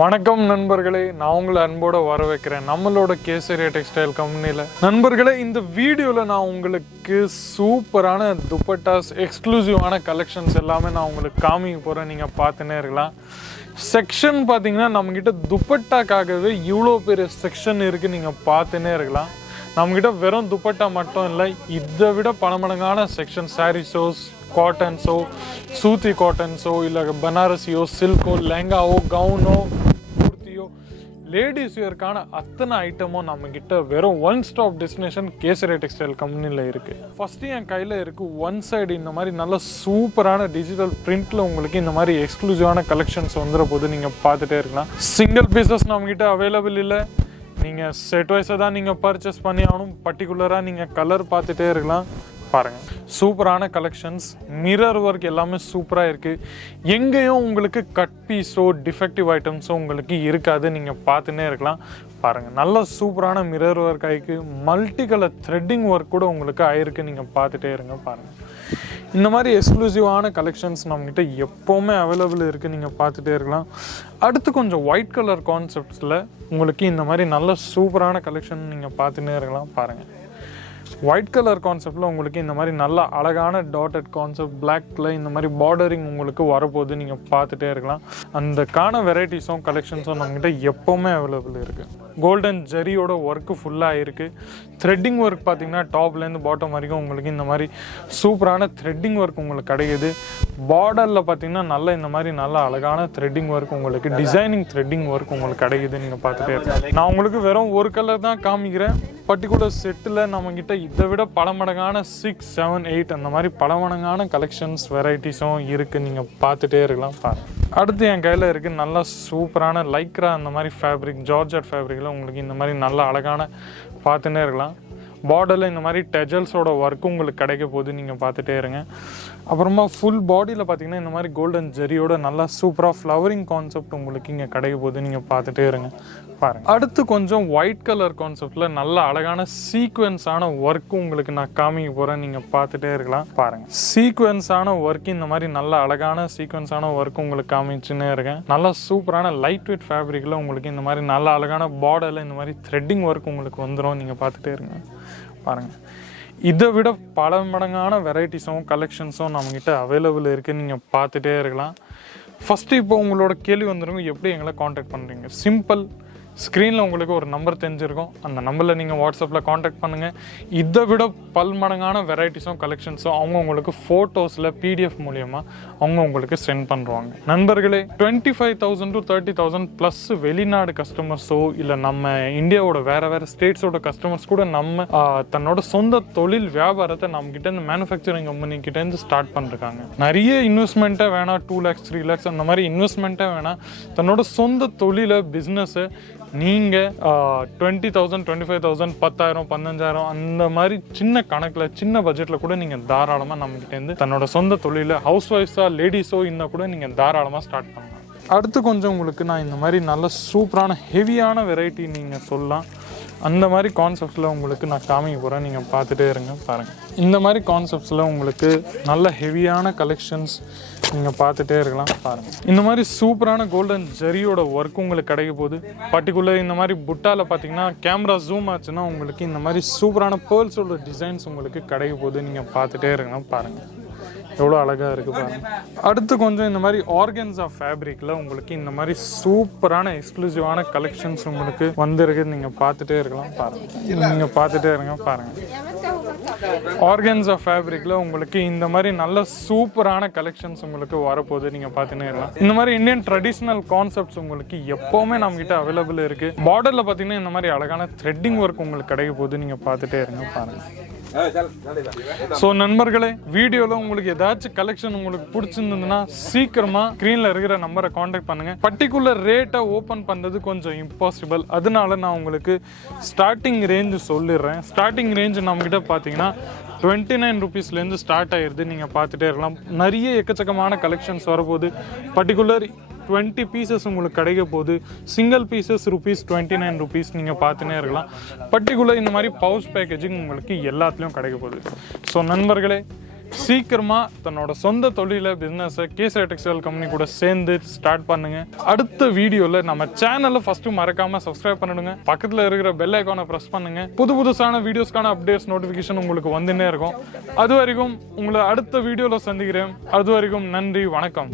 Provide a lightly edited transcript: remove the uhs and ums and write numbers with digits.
வணக்கம் நண்பர்களே, நான் உங்களை அன்போடு வர வைக்கிறேன் நம்மளோட கேசரியா டெக்ஸ்டைல் கம்பெனியில். நண்பர்களே, இந்த வீடியோவில் நான் உங்களுக்கு சூப்பரான துப்பட்டாஸ் எக்ஸ்க்ளூசிவான கலெக்ஷன்ஸ் எல்லாமே நான் உங்களுக்கு காமிக்க போகிறேன். நீங்கள் பார்த்துனே இருக்கலாம். செக்ஷன் பார்த்தீங்கன்னா நம்மக்கிட்ட துப்பட்டாக்காகவே இவ்வளோ பெரிய செக்ஷன் இருக்குது. நீங்கள் பார்த்துனே இருக்கலாம். நம்மக்கிட்ட வெறும் துப்பட்டா மட்டும் இல்லை, இதை விட பல மடங்கான செக்ஷன் சாரீஸோஸ், காட்டன்ஸோ, சூத்தி காட்டன்ஸோ, இல்லை பனாரசியோ, சில்கோ, லெஹங்காவோ, கவுனோ, குர்த்தியோ, லேடிஸ் வியருக்கான அத்தனை ஐட்டமும் நம்மக்கிட்ட வெறும் one stop destination Kesariya textile கம்பெனியில் இருக்குது. ஃபஸ்ட்டு என் கையில் இருக்குது ஒன் சைடு இந்த மாதிரி நல்ல சூப்பரான டிஜிட்டல் பிரிண்டில் உங்களுக்கு இந்த மாதிரி எக்ஸ்க்ளூசிவான கலெக்ஷன்ஸ் வந்துட போது நீங்கள் பார்த்துட்டே இருக்கலாம். சிங்கிள் பீசஸ் நம்மக்கிட்ட அவைலபிள் இல்லை. நீங்கள் செட் வைஸாக தான் நீங்கள் பர்ச்சேஸ் பண்ணி ஆகணும். பர்டிகுலராக நீங்கள் கலர் பார்த்துட்டே இருக்கலாம். பாருங்கள், சூப்பரான கலெக்ஷன்ஸ், மிரர் ஒர்க் எல்லாமே சூப்பராக இருக்குது. எங்கேயும் உங்களுக்கு கட் பீஸோ டிஃபெக்டிவ் ஐட்டம்ஸோ உங்களுக்கு இருக்காது. நீங்கள் பார்த்துன்னே இருக்கலாம். பாருங்கள், நல்ல சூப்பரான மிரர் ஒர்க் ஆகிருக்கு. மல்டி கலர் த்ரெட்டிங் ஒர்க் கூட உங்களுக்கு ஆயிருக்கு. நீங்கள் பார்த்துட்டே இருங்க. பாருங்கள், இந்த மாதிரி எக்ஸ்க்ளூசிவான கலெக்ஷன்ஸ் நம்மகிட்ட எப்போவுமே அவைலபிள் இருக்குது. நீங்கள் பார்த்துட்டே இருக்கலாம். அடுத்து கொஞ்சம் ஒயிட் கலர் கான்செப்ட்ஸில் உங்களுக்கு இந்த மாதிரி நல்ல சூப்பரான கலெக்ஷன் நீங்கள் பார்த்துட்டே இருக்கலாம். பாருங்கள், ஒயிட் கலர் கான்செப்டில் உங்களுக்கு இந்த மாதிரி நல்ல அழகான டாட்டட் கான்செப்ட் பிளாக்ல இந்த மாதிரி பார்டரிங் உங்களுக்கு வரப்போகுது. நீங்கள் பார்த்துட்டே இருக்கலாம். அந்த வெரைட்டிஸும் கலெக்ஷன்ஸும் நம்மகிட்ட எப்போவுமே அவைலபிள் இருக்குது. கோல்டன் ஜரியோட ஒர்க்கு ஃபுல்லாக இருக்குது. த்ரெட்டிங் ஒர்க் பார்த்தீங்கன்னா டாப்லேருந்து பாட்டம் வரைக்கும் உங்களுக்கு இந்த மாதிரி சூப்பரான த்ரெட்டிங் ஒர்க் உங்களுக்கு கிடைக்குது. பார்டரில் பார்த்தீங்கன்னா நல்ல இந்த மாதிரி நல்ல அழகான த்ரெட்டிங் ஒர்க் உங்களுக்கு டிசைனிங் த்ரெட்டிங் ஒர்க் உங்களுக்கு கிடைக்குது. நீங்கள் பார்த்துட்டே இருக்கலாம். நான் உங்களுக்கு வெறும் ஒரு கலர் தான் காமிக்கிறேன். பர்டிகுலர் செட்டில் நம்மக்கிட்ட இதை விட பல மடங்கான 6, 7, 8 அந்த மாதிரி பல மடங்கான கலெக்ஷன்ஸ் வெரைட்டிஸும் இருக்குது. நீங்கள் பார்த்துட்டே இருக்கலாம். அடுத்து என் கையில் இருக்குது நல்ல சூப்பரான லைக்ரா அந்த மாதிரி ஃபேப்ரிக், ஜார்ஜட் ஃபேப்ரிக்கில் உங்களுக்கு இந்த மாதிரி நல்ல அழகான பார்த்துன்னே இருக்கலாம். பார்டரில் இந்த மாதிரி டெஜல்ஸோட ஒர்க்கு உங்களுக்கு கிடைக்க போகுது. நீங்கள் பார்த்துட்டே இருங்க. அப்புறமா ஃபுல் பாடியில் பார்த்தீங்கன்னா இந்த மாதிரி கோல்டன் ஜெரியோட நல்லா சூப்பராக ஃப்ளவரிங் கான்செப்ட் உங்களுக்கு இங்கே கிடைக்க போகுது. நீங்கள் பார்த்துட்டே இருங்க. பாருங்கள், அடுத்து கொஞ்சம் ஒயிட் கலர் கான்செப்டில் நல்ல அழகான சீக்வென்ஸான ஒர்க்கு உங்களுக்கு நான் காமிக்க போகிறேன். நீங்கள் பார்த்துட்டே இருக்கலாம். பாருங்கள், சீக்வென்ஸான ஒர்க் இந்த மாதிரி நல்ல அழகான சீக்வென்ஸான ஒர்க்கு உங்களுக்கு காமிச்சுன்னே இருக்கேன். நல்லா சூப்பரான லைட் வெயிட் ஃபேப்ரிக்கில் உங்களுக்கு இந்த மாதிரி நல்ல அழகான பார்டரில் இந்த மாதிரி த்ரெட்டிங் ஒர்க் உங்களுக்கு வந்துடும். நீங்கள் பார்த்துட்டே இருங்க. பாருங்கள், இதை விட பல மடங்கான வெரைட்டிஸும் கலெக்ஷன்ஸும் நம்மகிட்ட அவைலபிள் இருக்குது. நீங்கள் பார்த்துட்டே இருக்கலாம். ஃபஸ்ட்டு இப்போ உங்களோட கேள்வி வந்துருங்க, எப்படி எங்களை காண்டாக்ட் பண்ணுறீங்க? சிம்பிள், ஸ்க்ரீனில் உங்களுக்கு ஒரு நம்பர் தெரிஞ்சிருக்கும். அந்த நம்பரில் நீங்கள் வாட்ஸ்அப்பில் காண்டாக்ட் பண்ணுங்கள். இதை விட பல்மடங்கான வெரைட்டிஸும் கலெக்ஷன்ஸும் அவங்க உங்களுக்கு ஃபோட்டோஸில் PDF மூலியமாக அவங்க உங்களுக்கு சென்ட் பண்ணுவாங்க. நண்பர்களே, 25,000 to 30,000 ப்ளஸ் வெளிநாடு கஸ்டமர்ஸோ இல்லை நம்ம இந்தியாவோட வேறு ஸ்டேட்ஸோட கஸ்டமர்ஸ் கூட நம்ம தன்னோட சொந்த தொழில் வியாபாரத்தை நம்மக்கிட்ட இந்த மேனுஃபேக்சரிங் கம்பெனிக்கிட்டேருந்து ஸ்டார்ட் பண்ணிருக்காங்க. நிறைய இன்வெஸ்ட்மெண்ட்டே வேணாம், 2 lakhs 3 lakhs அந்த மாதிரி இன்வெஸ்ட்மெண்ட்டே வேணாம். தன்னோட சொந்த தொழிலை பிஸ்னஸை நீங்கள் 20,000 25,000 10,000 15,000 அந்த மாதிரி சின்ன கணக்கில் சின்ன பட்ஜெட்டில் கூட நீங்கள் தாராளமாக நம்மகிட்டேருந்து தன்னோட சொந்த தொழிலை ஹவுஸ் ஒய்ஃப்ஸா லேடிஸோ இன்னும் கூட நீங்கள் தாராளமாக ஸ்டார்ட் பண்ணலாம். அடுத்து கொஞ்சம் உங்களுக்கு நான் இந்த மாதிரி நல்ல சூப்பரான ஹெவியான வெரைட்டி நீங்கள் சொல்லலாம். அந்த மாதிரி கான்செப்ட்ஸில் உங்களுக்கு நான் காமிக்க போகிறேன். நீங்கள் பார்த்துட்டே இருங்க. பாருங்கள், இந்த மாதிரி கான்செப்ட்ஸில் உங்களுக்கு நல்ல ஹெவியான கலெக்ஷன்ஸ் நீங்கள் பார்த்துட்டே இருக்கலாம். பாருங்கள், இந்த மாதிரி சூப்பரான கோல்டன் ஜெரியோட ஒர்க் உங்களுக்கு கிடைக்க போகுது. பர்டிகுலர் இந்த மாதிரி புட்டாவில் பார்த்தீங்கன்னா கேமரா ஜூம் ஆச்சுன்னா உங்களுக்கு இந்த மாதிரி சூப்பரான பேர்ல்ஸோட டிசைன்ஸ் உங்களுக்கு கிடைக்க போகுது. நீங்கள் பார்த்துட்டே இருங்க. பாருங்கள், எவ்வளோ அழகாக இருக்குது பாருங்கள். அடுத்து கொஞ்சம் இந்த மாதிரி ஆர்கன்ஸா ஃபேப்ரிக்கில் உங்களுக்கு இந்த மாதிரி சூப்பரான எக்ஸ்க்ளூசிவான கலெக்ஷன்ஸ் உங்களுக்கு வந்துருக்கு. நீங்கள் பார்த்துட்டே இருக்கலாம். பாருங்கள், நீங்கள் பார்த்துட்டே இருங்க. பாருங்கள், ஆர்கன்ஸா ஃபேப்ரிக்கில் உங்களுக்கு இந்த மாதிரி நல்ல சூப்பரான கலெக்ஷன்ஸ் உங்களுக்கு வரப்போகுது. நீங்கள் பார்த்துட்டே இருக்கலாம். இந்த மாதிரி இந்தியன் ட்ரெடிஷ்னல் கான்செப்ட்ஸ் உங்களுக்கு எப்போவுமே நம்மகிட்ட அவைலபிள் இருக்குது. பார்டரில் பார்த்தீங்கன்னா இந்த மாதிரி அழகான த்ரெட்டிங் ஒர்க் உங்களுக்கு கிடைக்க போகுது. நீங்கள் பார்த்துட்டே இருங்க. பாருங்கள். ஸோ நண்பர்களே, வீடியோவில் உங்களுக்கு ஏதாச்சும் கலெக்ஷன் உங்களுக்கு பிடிச்சிருந்ததுன்னா சீக்கிரமாக ஸ்க்ரீனில் இருக்கிற நம்பரை காண்டாக்ட் பண்ணுங்கள். பர்டிகுலர் ரேட்டை ஓப்பன் பண்ணுறது கொஞ்சம் இம்பாசிபிள். அதனால நான் உங்களுக்கு ஸ்டார்டிங் ரேஞ்சு சொல்லிடுறேன். ஸ்டார்டிங் ரேஞ்சு நம்மகிட்ட பார்த்தீங்கன்னா 29 rupeesலேருந்து ஸ்டார்ட் ஆகிடுது. நீங்கள் பார்த்துட்டே இருக்கலாம். நிறைய எக்கச்சக்கமான கலெக்ஷன்ஸ் வரப்போகுது. பர்டிகுலர் 20 pieces உங்களுக்கு கிடைக்க போகுது. சிங்கிள் பீசஸ் ₹29 நீங்கள் பார்த்துனே இருக்கலாம். பர்டிகுலர் இந்த மாதிரி பவுச் பேக்கேஜிங் உங்களுக்கு எல்லாத்துலேயும் கிடைக்க போகுது. ஸோ நண்பர்களே, சீக்கிரமா தன்னோட சொந்த தொழில பிசினஸ் கேசரி டெக்ஸ்டைல் கம்பெனி கூட சேர்ந்து ஸ்டார்ட் பண்ணுங்க. அடுத்த வீடியோல நம்ம சேனலை ஃபர்ஸ்ட் மறக்காம சப்ஸ்கிரைப் பண்ணிடுங்க. பக்கத்துல இருக்கிற பெல் ஐகானை பிரஸ் பண்ணுங்க. புதுசான வீடியோஸ்க்கான அப்டேட்ஸ் நோட்டிபிகேஷன் உங்களுக்கு வந்துட்டே இருக்கும். அது வரைக்கும் உங்களை அடுத்த வீடியோல சந்திக்கிறேன். அது வரைக்கும் நன்றி, வணக்கம்.